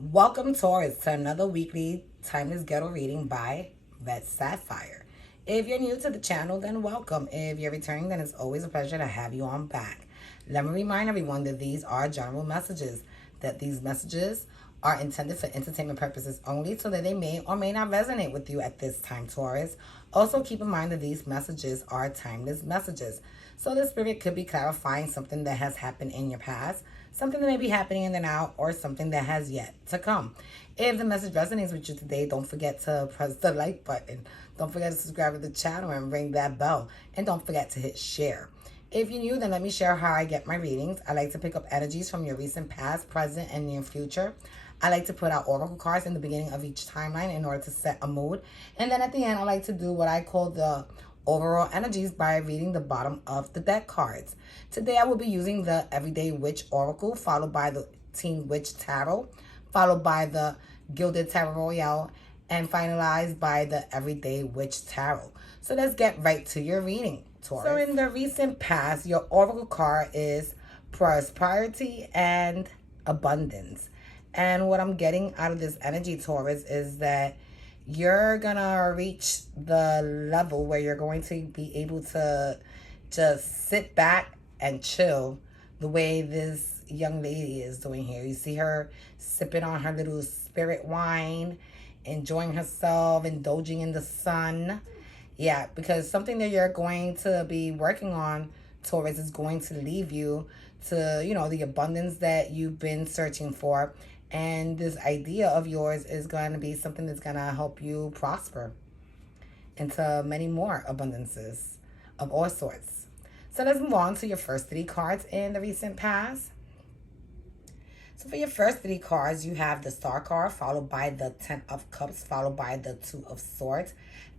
Welcome, Taurus, to another weekly Timeless Ghetto reading by Vet Sapphire. If you're new to the channel, then welcome. If you're returning, then it's always a pleasure to have you on back. Let me remind everyone that these are general messages, that these messages are intended for entertainment purposes only, so that they may or may not resonate with you at this time, Taurus. Also, keep in mind that these messages are timeless messages. So the spirit could be clarifying something that has happened in your past, something that may be happening in the now, or something that has yet to come. If the message resonates with you today, don't forget to press the like button. Don't forget to subscribe to the channel and ring that bell. And don't forget to hit share. If you're new, then let me share how I get my readings. I like to pick up energies from your recent past, present, and near future. I like to put out oracle cards in the beginning of each timeline in order to set a mood. And then at the end, I like to do what I call the overall energies by reading the bottom of the deck cards. Today I will be using the Everyday Witch Oracle, followed by the Teen Witch Tarot, followed by the Gilded Tarot Royale, and finalized by the Everyday Witch Tarot. So let's get right to your reading, Taurus. So in the recent past, your oracle card is prosperity and abundance. And what I'm getting out of this energy, Taurus, is that you're gonna reach the level where you're going to be able to just sit back and chill the way this young lady is doing here. You see her sipping on her little spirit wine, enjoying herself, indulging in the sun. Yeah, because something that you're going to be working on, Taurus, is going to leave you to, the abundance that you've been searching for. And this idea of yours is going to be something that's going to help you prosper into many more abundances of all sorts. So let's move on to your first three cards in the recent past. So for your first three cards, you have the Star card, followed by the Ten of Cups, followed by the Two of Swords.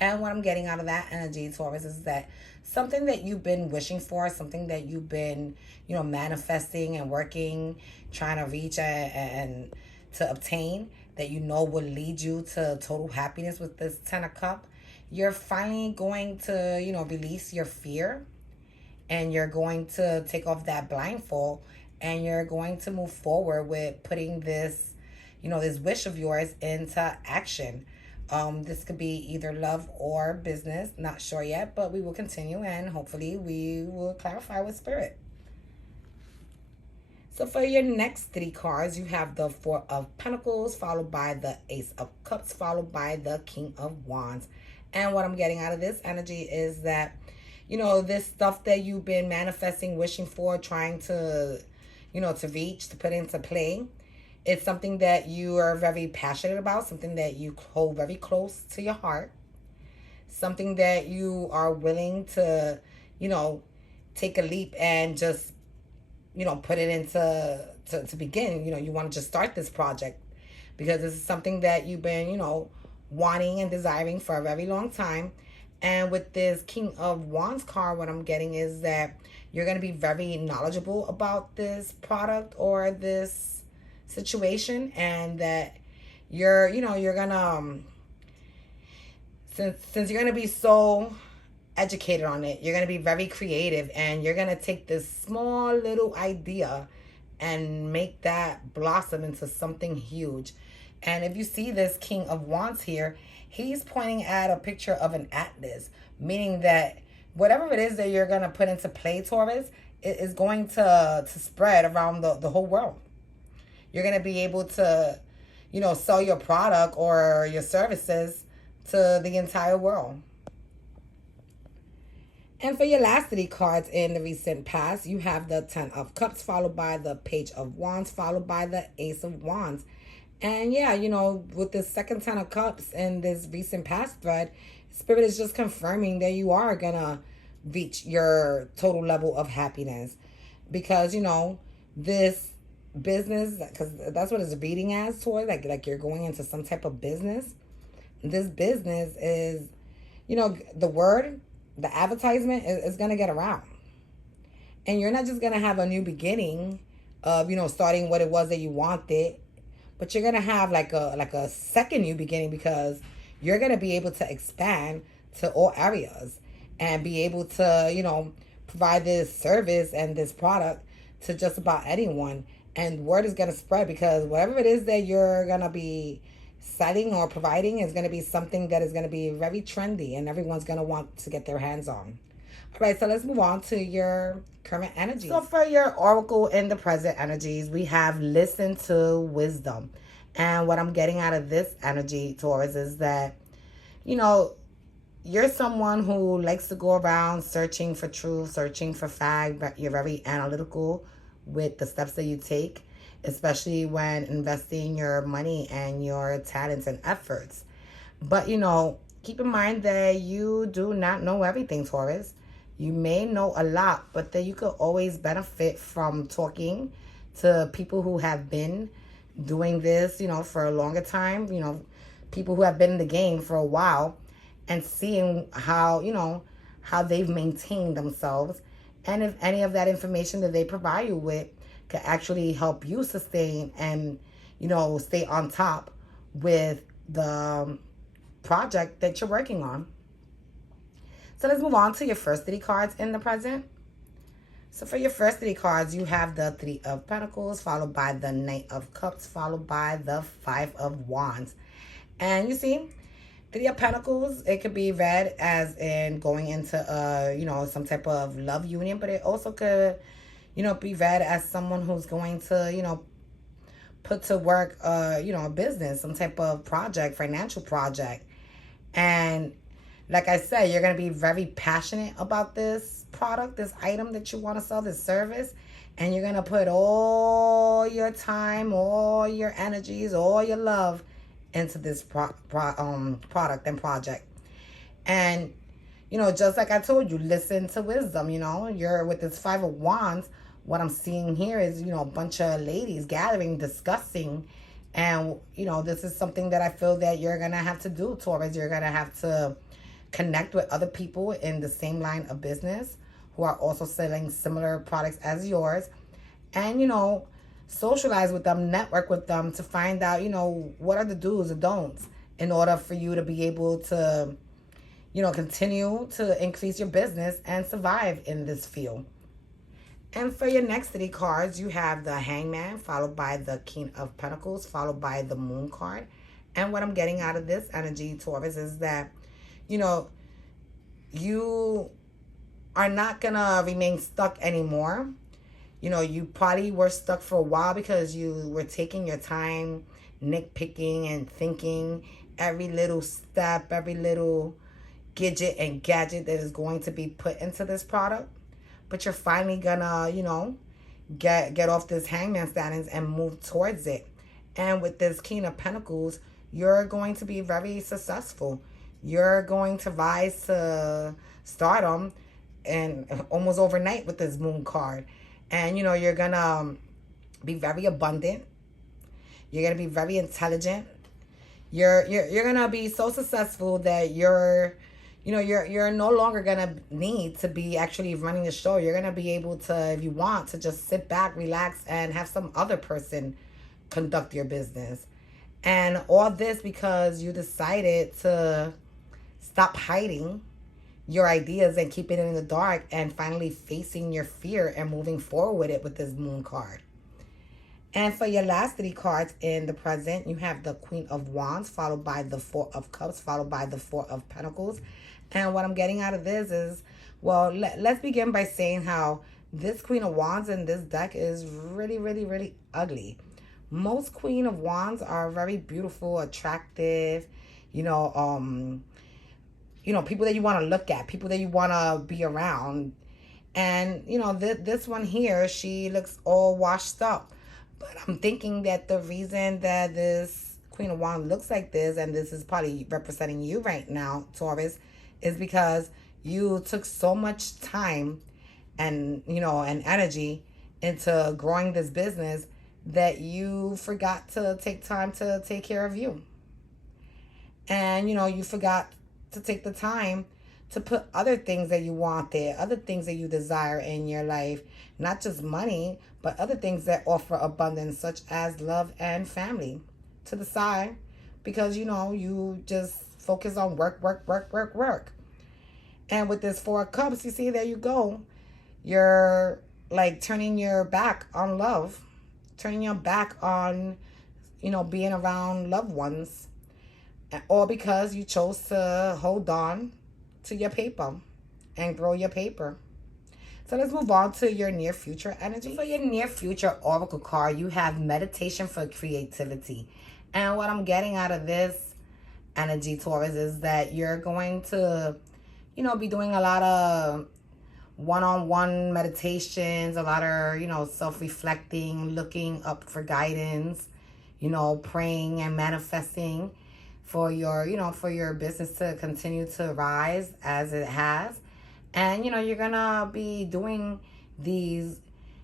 And what I'm getting out of that energy, Taurus, is that something that you've been wishing for, something that you've been, manifesting and working, trying to reach and to obtain, that will lead you to total happiness with this Ten of Cups. You're finally going to, release your fear, and you're going to take off that blindfold, and you're going to move forward with putting this, this wish of yours into action. This could be either love or business, not sure yet, but we will continue, and hopefully we will clarify with spirit. So for your next three cards, you have the Four of Pentacles, followed by the Ace of Cups, followed by the King of Wands. And what I'm getting out of this energy is that, this stuff that you've been manifesting, wishing for, trying to, to reach, to put into play, it's something that you are very passionate about, something that you hold very close to your heart, something that you are willing to, take a leap and just, put it into, to begin. You want to just start this project because this is something that you've been, wanting and desiring for a very long time. And with this King of Wands card, what I'm getting is that you're going to be very knowledgeable about this product or this situation, and that you're gonna since you're gonna be so educated on it, you're gonna be very creative, and you're gonna take this small little idea and make that blossom into something huge. And if you see this King of Wands here, he's pointing at a picture of an atlas, meaning that whatever it is that you're gonna put into play, Taurus, it is going to spread around the whole world. You're going to be able to, sell your product or your services to the entire world. And for your last three cards in the recent past, you have the Ten of Cups, followed by the Page of Wands, followed by the Ace of Wands. And yeah, with the second Ten of Cups in this recent past thread, Spirit is just confirming that you are going to reach your total level of happiness. Because, this business, because that's what it's reading as, towards like you're going into some type of business. This business is, the word, the advertisement is going to get around, and you're not just going to have a new beginning of starting what it was that you wanted, but you're going to have like a second new beginning, because you're going to be able to expand to all areas and be able to provide this service and this product to just about anyone. And word is going to spread because whatever it is that you're going to be selling or providing is going to be something that is going to be very trendy and everyone's going to want to get their hands on. All right, so let's move on to your current energies. So for your oracle in the present energies, we have listen to wisdom. And what I'm getting out of this energy, Taurus, is that, you know, you're someone who likes to go around searching for truth, searching for fact, but you're very analytical with the steps that you take, especially when investing your money and your talents and efforts. But, keep in mind that you do not know everything, Taurus. You may know a lot, but that you could always benefit from talking to people who have been doing this, for a longer time, people who have been in the game for a while and seeing how they've maintained themselves. And if any of that information that they provide you with could actually help you sustain and, stay on top with the project that you're working on. So let's move on to your first 3 cards in the present. So for your first 3 cards, you have the 3 of Pentacles, followed by the Knight of Cups, followed by the 5 of Wands. And you see, 3 of Pentacles, it could be read as in going into some type of love union, but it also could, be read as someone who's going to, put to work, a business, some type of project, financial project. And like I said, you're going to be very passionate about this product, this item that you want to sell, this service. And you're going to put all your time, all your energies, all your love into this product and project. And, just like I told you, listen to wisdom, You're with this 5 of Wands. What I'm seeing here is, a bunch of ladies gathering, discussing. And, this is something that I feel that you're going to have to do, Taurus. You're going to have to connect with other people in the same line of business who are also selling similar products as yours. And, socialize with them, network with them to find out, what are the do's and don'ts in order for you to be able to, continue to increase your business and survive in this field. And for your next 3 cards, you have the Hangman, followed by the King of Pentacles, followed by the Moon card. And what I'm getting out of this energy, Taurus, is that, you are not going to remain stuck anymore. You probably were stuck for a while because you were taking your time, nitpicking and thinking every little step, every little gadget and gadget that is going to be put into this product. But you're finally gonna, get off this hangman status and move towards it. And with this King of Pentacles, you're going to be very successful. You're going to rise to stardom and almost overnight with this Moon card. And, you're going to be very abundant. You're going to be very intelligent. You're going to be so successful that you're no longer going to need to be actually running the show. You're going to be able to, if you want, to just sit back, relax, and have some other person conduct your business. And all this because you decided to stop hiding your ideas and keeping it in the dark and finally facing your fear and moving forward with it with this Moon card. And for your last 3 cards in the present, you have the Queen of Wands, followed by the 4 of Cups, followed by the 4 of Pentacles. And what I'm getting out of this is, well, let's begin by saying how this Queen of Wands in this deck is really, really, really ugly. Most Queen of Wands are very beautiful, attractive, people that you want to look at, people that you want to be around. And, this one here, she looks all washed up. But I'm thinking that the reason that this Queen of Wands looks like this, and this is probably representing you right now, Taurus, is because you took so much time and, and energy into growing this business that you forgot to take time to take care of you. And, you forgot to take the time to put other things that you want there, other things that you desire in your life, not just money, but other things that offer abundance, such as love and family, to the side, because, you just focus on work. And with this 4 of Cups, you see, there you go. You're like turning your back on love. turning your back on, being around loved ones, or because you chose to hold on to your paper and grow your paper. So let's move on to your near future energy. For your near future oracle card, you have meditation for creativity. And what I'm getting out of this energy, Taurus, is that you're going to, be doing a lot of one-on-one meditations, a lot of, self-reflecting, looking up for guidance, praying and manifesting for your business to continue to rise as it has. And, you're going to be doing these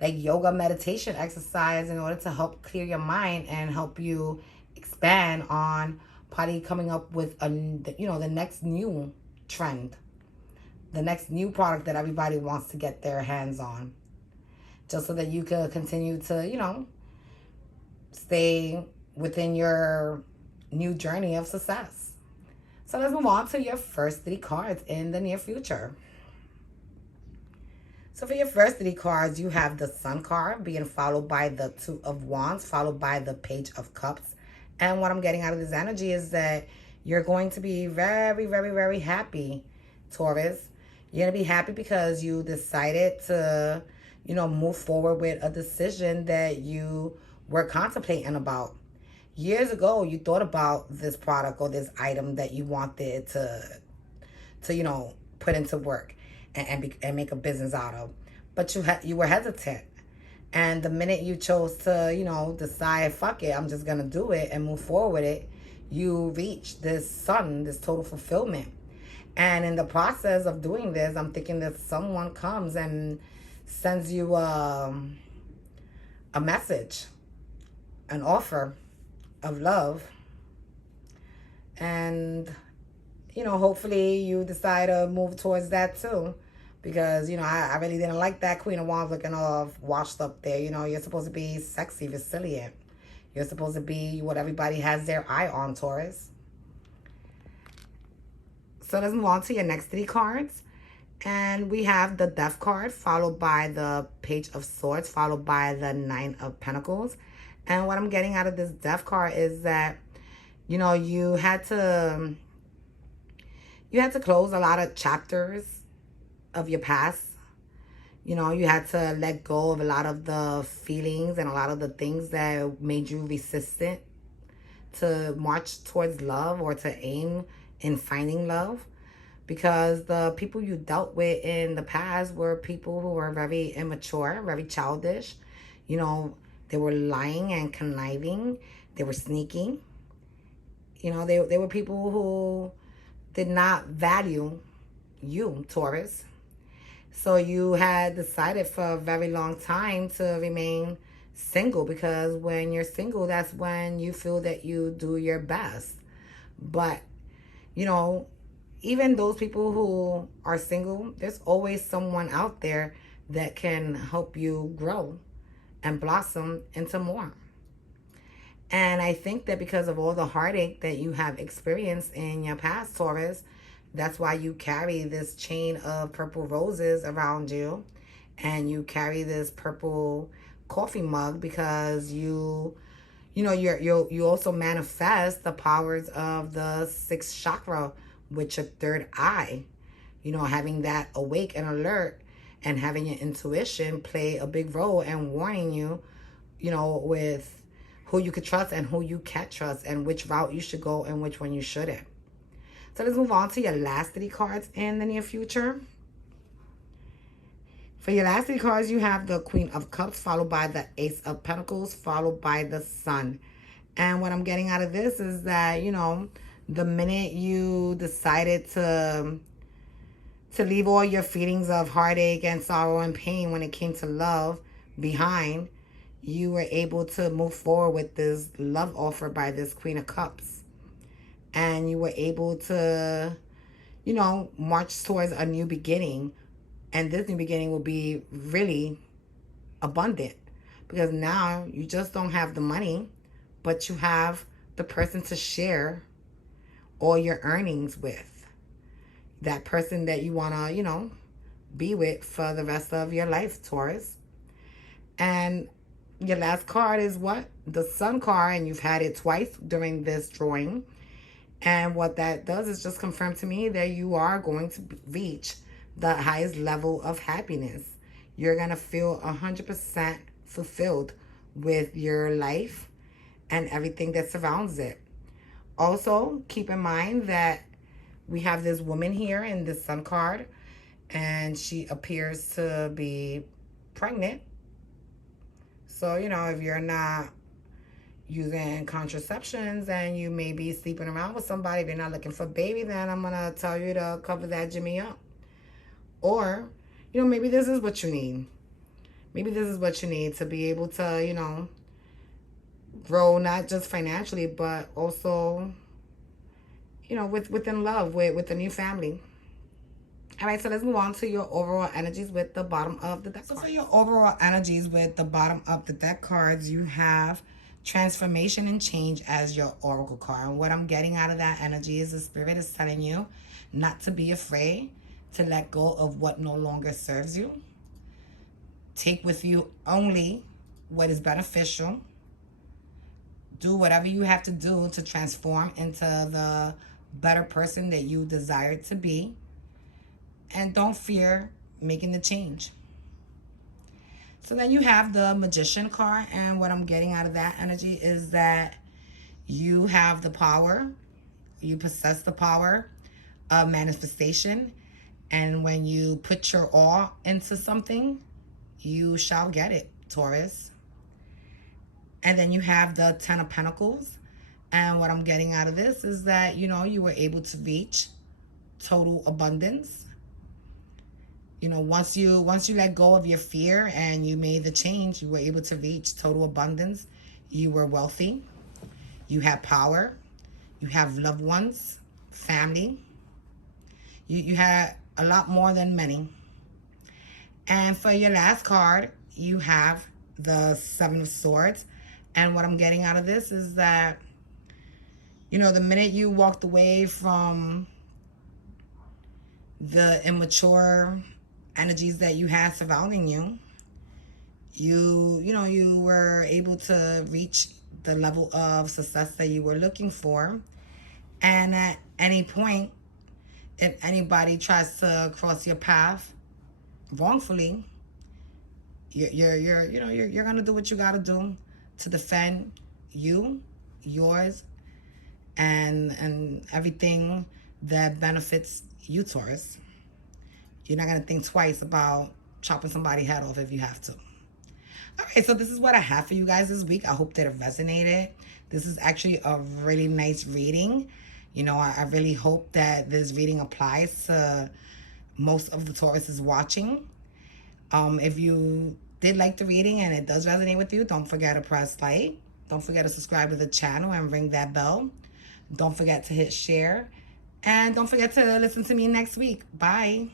like yoga meditation exercise in order to help clear your mind and help you expand on probably coming up with the next new trend, the next new product that everybody wants to get their hands on, just so that you could continue to, stay within your new journey of success. So let's move on to your first 3 cards in the near future. So for your first 3 cards, you have the Sun card being followed by the 2 of Wands, followed by the Page of Cups. And what I'm getting out of this energy is that you're going to be very, very, very happy, Taurus. You're going to be happy because you decided to, move forward with a decision that you were contemplating about. Years ago, you thought about this product or this item that you wanted to put into work and make a business out of. But you were hesitant. And the minute you chose to, decide, fuck it, I'm just going to do it and move forward with it, you reach this sun, this total fulfillment. And in the process of doing this, I'm thinking that someone comes and sends you a message, an offer of love. And, hopefully you decide to move towards that too. Because, I really didn't like that Queen of Wands looking all washed up there. You're supposed to be sexy, resilient. You're supposed to be what everybody has their eye on, Taurus. So let's move on to your next 3 cards. And we have the Death card, followed by the Page of Swords, followed by the 9 of Pentacles. And what I'm getting out of this Death card is that, you had to close a lot of chapters of your past. You had to let go of a lot of the feelings and a lot of the things that made you resistant to march towards love or to aim in finding love. Because the people you dealt with in the past were people who were very immature, very childish. They were lying and conniving. They were sneaking. They were people who did not value you, Taurus. So you had decided for a very long time to remain single, because when you're single, that's when you feel that you do your best. But, even those people who are single, there's always someone out there that can help you grow and blossom into more. And I think that because of all the heartache that you have experienced in your past, Taurus, that's why you carry this chain of purple roses around you. And you carry this purple coffee mug because you also manifest the powers of the 6th chakra with your 3rd eye. Having that awake and alert and having your intuition play a big role and warning you, with who you could trust and who you can't trust and which route you should go and which one you shouldn't. So let's move on to your last 3 cards in the near future. For your last 3 cards, you have the Queen of Cups, followed by the Ace of Pentacles, followed by the Sun. And what I'm getting out of this is that, the minute you decided to leave all your feelings of heartache and sorrow and pain when it came to love behind, you were able to move forward with this love offer by this Queen of Cups. And you were able to, march towards a new beginning. And this new beginning will be really abundant. Because now you just don't have the money, but you have the person to share all your earnings with. That person that you want to, be with for the rest of your life, Taurus. And, Your last card is what? The Sun card, and you've had it twice during this drawing. And what that does is just confirm to me that you are going to reach the highest level of happiness. You're going to feel 100% fulfilled with your life and everything that surrounds it. Also, keep in mind that we have this woman here in the Sun card, and she appears to be pregnant. So, if you're not using contraceptions and you may be sleeping around with somebody, if you're not looking for a baby, then I'm going to tell you to cover that Jimmy up. Or, maybe this is what you need. Maybe this is what you need to be able to, grow not just financially, but also, within love, with a new family. All right, so let's move on to your overall energies with the bottom of the deck. So for your overall energies with the bottom of the deck cards, you have transformation and change as your oracle card. And what I'm getting out of that energy is the spirit is telling you not to be afraid to let go of what no longer serves you. Take with you only what is beneficial. Do whatever you have to do to transform into the better person that you desire to be. And don't fear making the change. So then you have the Magician card. And what I'm getting out of that energy is that you have the power. You possess the power of manifestation. And when you put your all into something, you shall get it, Taurus. And then you have the Ten of Pentacles. And what I'm getting out of this is that, you were able to reach total abundance. Once you let go of your fear and you made the change, you were able to reach total abundance. You were wealthy. You have power. You have loved ones, family. You had a lot more than many. And for your last card, you have the Seven of Swords. And what I'm getting out of this is that, the minute you walked away from the immature energies that you had surrounding you, you were able to reach the level of success that you were looking for. And at any point, if anybody tries to cross your path wrongfully, you're gonna do what you gotta do to defend you, yours, and everything that benefits you, Taurus. You're not going to think twice about chopping somebody's head off if you have to. All right, so this is what I have for you guys this week. I hope that it resonated. This is actually a really nice reading. I really hope that this reading applies to most of the Tauruses watching. If you did like the reading and it does resonate with you, don't forget to press like. Don't forget to subscribe to the channel and ring that bell. Don't forget to hit share. And don't forget to listen to me next week. Bye.